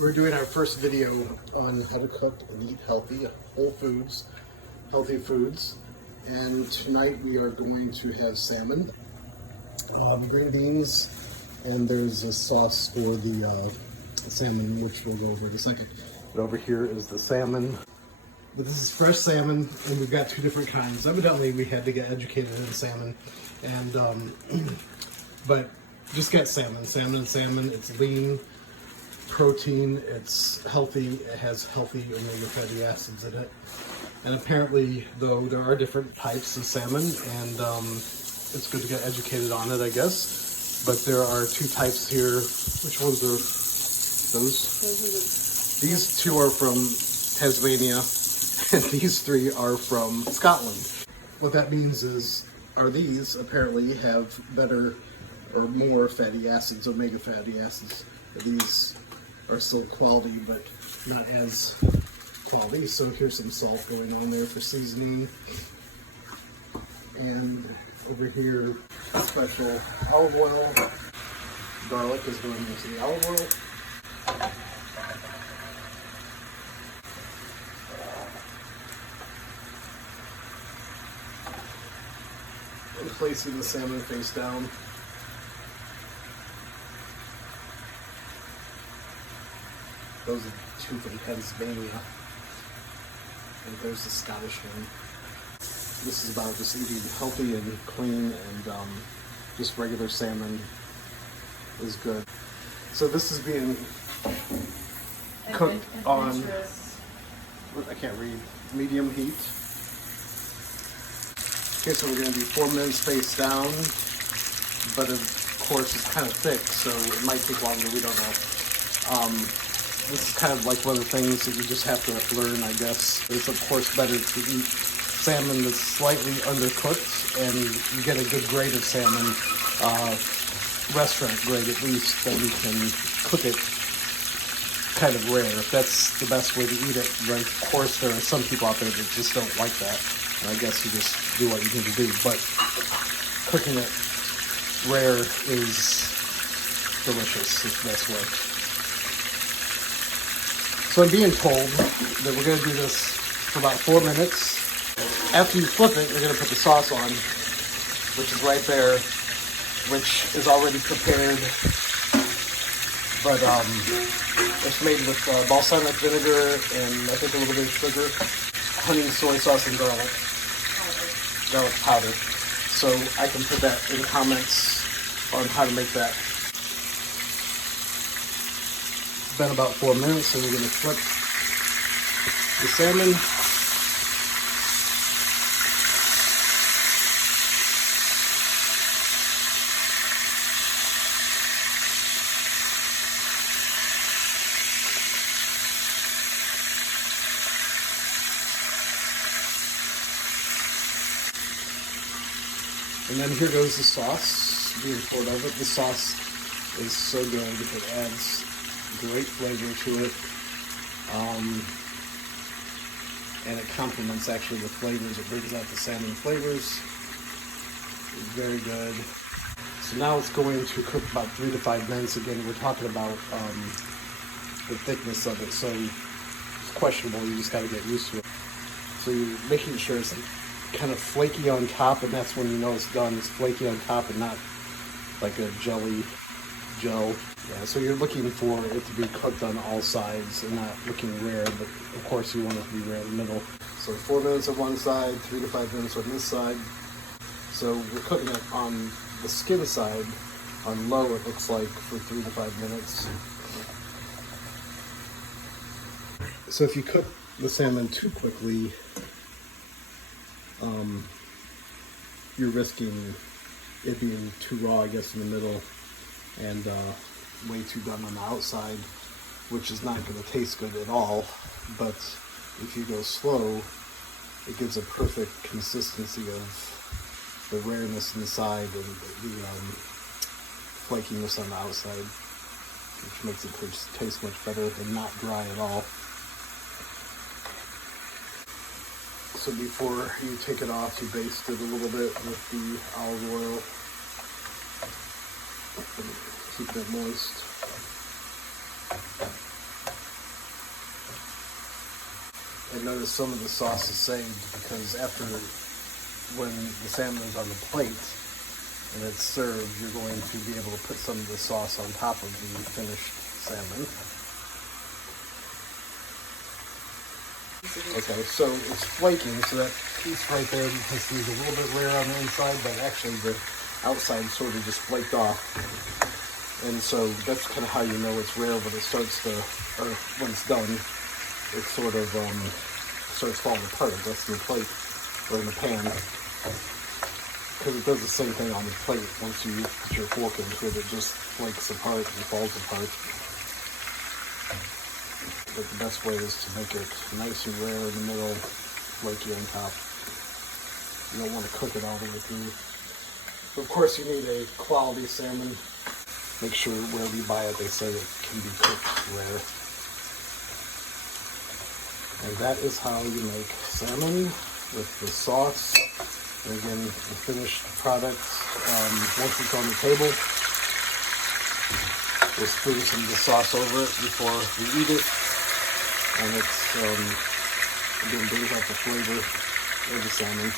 We're doing our first video on how to cook and eat healthy, healthy foods. And tonight we are going to have salmon, green beans, and there's a sauce for the salmon, which we'll go over in a second. But over here is the salmon. But this is fresh salmon, and we've got two different kinds. Evidently, we had to get educated in salmon, and but just get salmon. Salmon. It's lean. Protein, it's healthy, it has healthy omega fatty acids in it. And apparently, though, there are different types of salmon, and it's good to get educated on it, I guess. But there are two types here. Which ones are those? These two are from Tasmania, and these three are from Scotland. What that means is, these apparently have better or more fatty acids, omega fatty acids. These are still quality, but not as quality. So here's some salt going on there for seasoning. And over here, special olive oil. Garlic is going into the olive oil. And placing the salmon face down. Those are two from Pennsylvania, and there's the Scottish one. This is about just eating healthy and clean, and just regular salmon is good. So this is being cooked on, I can't read, medium heat. Okay, so we're going to do 4 minutes face down, but of course it's kind of thick, so it might take longer, we don't know. This is kind of like one of the things that you just have to learn, I guess. It's of course better to eat salmon that's slightly undercooked, and you get a good grade of salmon, restaurant grade at least, then you can cook it kind of rare. If that's the best way to eat it, but of course there are some people out there that just don't like that, and I guess you just do what you need to do. But cooking it rare is delicious, it's the best way. So I'm being told that we're going to do this for about 4 minutes. After you flip it, you're going to put the sauce on, which is right there, which is already prepared. But it's made with balsamic vinegar and I think a little bit of sugar, honey, soy sauce, and garlic powder. So I can put that in comments on how to make that. Been about 4 minutes, so we're going to flip the salmon. And then here goes the sauce being poured over it. The sauce is so good, it adds great flavor to it, and it complements actually the flavors. It brings out the salmon flavors. It's very good. So now it's going to cook about 3 to 5 minutes. Again, we're talking about the thickness of it, so it's questionable. You just got to get used to it. So you're making sure it's kind of flaky on top, and that's when you know it's done. It's flaky on top and not like a jelly gel. Yeah, so you're looking for it to be cooked on all sides and not looking rare, but of course you want it to be rare in the middle. So 4 minutes on one side, 3 to 5 minutes on this side. So we're cooking it on the skin side, on low it looks like, for 3 to 5 minutes. So if you cook the salmon too quickly, you're risking it being too raw, I guess, in the middle, and way too done on the outside, which is not going to taste good at all. But if you go slow, it gives a perfect consistency of the rareness inside and the flakiness on the outside, which makes it taste much better and not dry at all. So before you take it off, you baste it a little bit with the olive oil. Keep it moist. And notice some of the sauce is saved because after, when the salmon is on the plate and it's served, you're going to be able to put some of the sauce on top of the finished salmon. Okay, so it's flaking, so that piece right there, you can see is a little bit rare on the inside, but actually the outside sort of just flaked off. And so that's kind of how you know it's rare when it starts to, or when it's done, it sort of starts falling apart, I guess, in the plate or in the pan. Because it does the same thing on the plate. Once you put your fork into it, it just flakes apart and falls apart. But the best way is to make it nice and rare in the middle, flaky on top. You don't want to cook it all the way through. But of course, you need a quality salmon. Make sure wherever you buy it, they say it can be cooked rare. And that is how you make salmon with the sauce. And again, the finished product, once it's on the table, we'll stream some of the sauce over it before we eat it. And it's, again, brings out the flavor of the salmon.